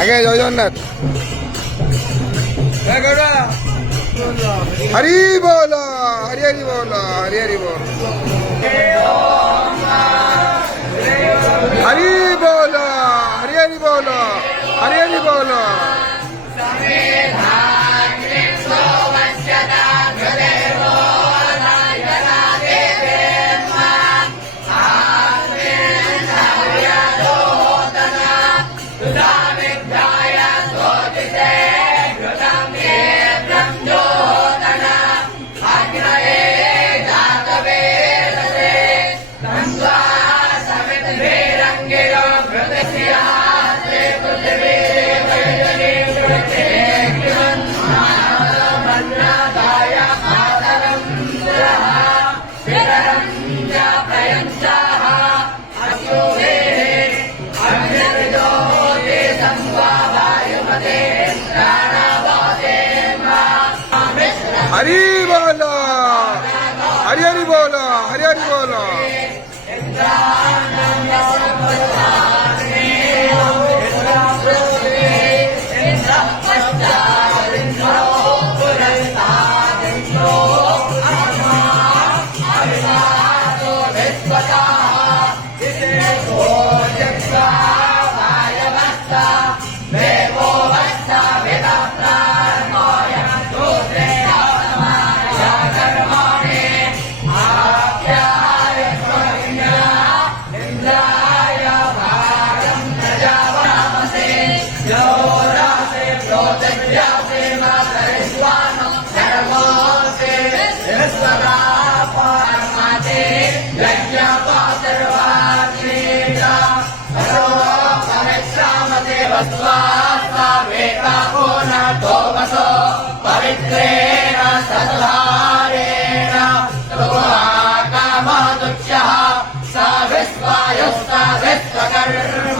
আগে জয় জগন্নাথ। হরি বল, হরি হরি বল, হরি হরি বল, হরি বল, হরি হরি বল, হরি হরি বল। हरी बोलो, हरी हरी बोलो, हरी हरी बोलो। पवित्रेण सद्धारेण कामदुक्षः स विश्वायुः स विश्वकर्म